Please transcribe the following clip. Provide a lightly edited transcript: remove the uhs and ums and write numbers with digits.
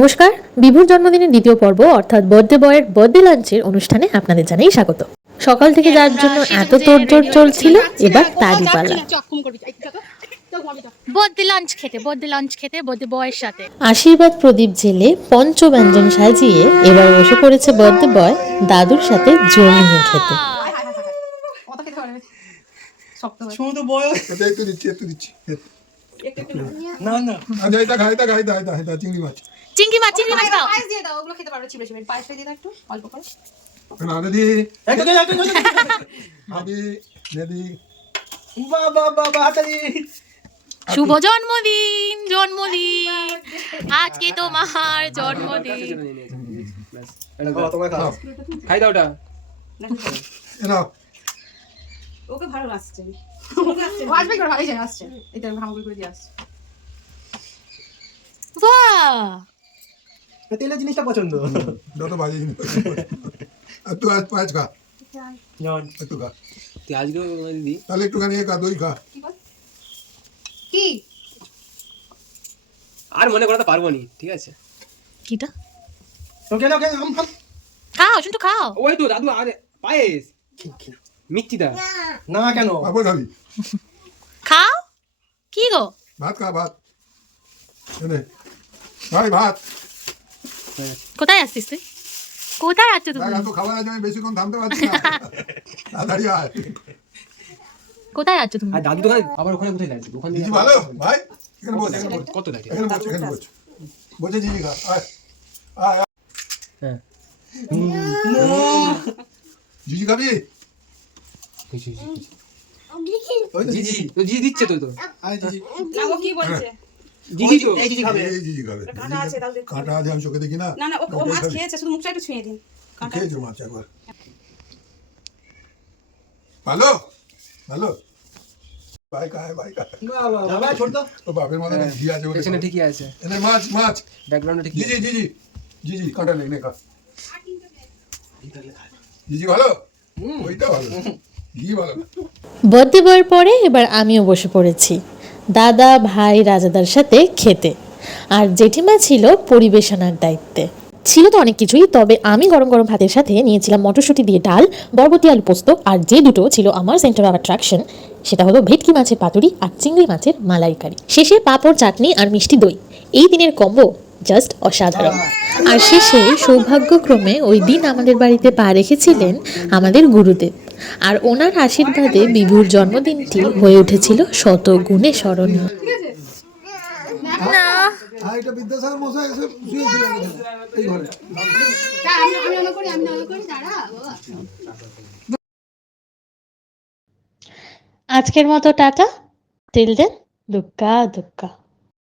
নমস্কার, বিভুর জন্মদিনের দ্বিতীয় পর্ব অর্থাৎ বার্থডে বয়ের বার্থডে লাঞ্চের অনুষ্ঠানে আপনাদের জানাই স্বাগত। সকাল থেকে যার জন্য এত তোড়জোড় চলছিল, এবার তারই পালা। বার্থডে লাঞ্চ খেতে বার্থডে বয়ের সাথে আশীর্বাদ প্রদীপ জেলে পঞ্চব্যঞ্জন সাজিয়ে এবার বসে পড়েছে বার্থডে বয় দাদুর সাথে জমিয়ে খেতে। চিংড়ি মাছ দাও। শুভ জন্মদিন আজকে তোমার জন্মদিন। খাই দাওটা ওকে ভালো লাগছে। আসবে করে ভালোই জানা আসছে। এটা ভাঙবি করে দিয়ে আসছে। বাহ, তেলের জিনিসটা পছন্দ। যত বাজে জিনিস আর তুই আজ পাঁচ খা একটু খা তুই আজকেও দিদি তাহলে একটুখানি খা দই খা কি আর মনে করাতে পারবো নি, ঠিক আছে? কিটা ওকে না, ওকে খাও, শুনতো খাও। ওই তো দাদু আরে পায়েস মিষ্টি দা না কেন পাপড় খাবি খাও। কি গো, ভাত খা ভাত এনে ভাই ভাত কোথায় আসছিস তুই? কোথায় আছো তুমি? দেখ এত খাবার আছে আমি বেশিক্ষণ থামতে পারছি না তাড়াতাড়ি আয় কোথায় আছো তুমি? আর দাদু দোকানে আবার ওখানে কোথায় লাগছে? ওখানে জিজি ভালো ভাই এখানে বস এখানে বস কত লাগে? এখানে বস এখানে বস বসে জিজি খা আয় আয় আয়। হ্যাঁ জিজি খাবি ওই তো জিজি তো জিজি দিচ্ছে তো আয় জিজি না ও কি বলছে? জিজি তো এই জিজি খাবে। এই জিজি খাবে কাঁটা আছে তাও দেখো। কাঁটা আছে আমি চোখে দেখি না না না ও মাছ খেয়েছে, শুধু মুখটা একটু ছুঁয়ে দিন। কাঁটা খেয়েছো মাছ একবার ভালো ভালো ভাই খায় ভাই খায় বাবা ছোট তো তো বাপের মতো ঘি আছে বলে পেছনে ঠিকই আছে, এনে মাছ মাছ ব্যাকগ্রাউন্ডে ঠিকই জিজি আছে। জিজি জিজি কাঁটা নেই নে খা জিজি ভালো ওইটা ভালো ঘি ভালো না। বার্থডে বয়ের পরে এবার আমিও বসে পড়েছি দাদা ভাই রাজাদার সাথে খেতে, আর জেঠিমা ছিল পরিবেশনার দায়িত্বে। ছিল তো অনেক কিছুই, তবে আমি গরম গরম ভাতের সাথে নিয়েছিলাম মটরশুঁটি দিয়ে ডাল, বরবটি আলু পোস্ত, আর যে দুটো ছিল আমার সেন্টার অফ অ্যাট্রাকশন সেটা হলো ভেটকি মাছের পাতুরি আর চিংড়ি মাছের মালাইকারি। শেষে পাঁপড়, চাটনি আর মিষ্টি দই। এই দিনের কম্বো জাস্ট অসাধারণ। আর শেষে সৌভাগ্যক্রমে ওই দিন আমাদের বাড়িতে পা রেখেছিলেন আমাদের গুরুদেব, আর ওনার আশীর্বাদে বিভুর জন্মদিনটি হয়ে উঠেছিল শত গুণে স্মরণীয়। না, এটা বিদ্যাসাগর মশাই এসে শুয়েছিলেন এই ঘরে আমি অন করি দাঁড়া বাবা। আজকের মতো টাটা, টিল দেন, দুক্কা দুক্কা।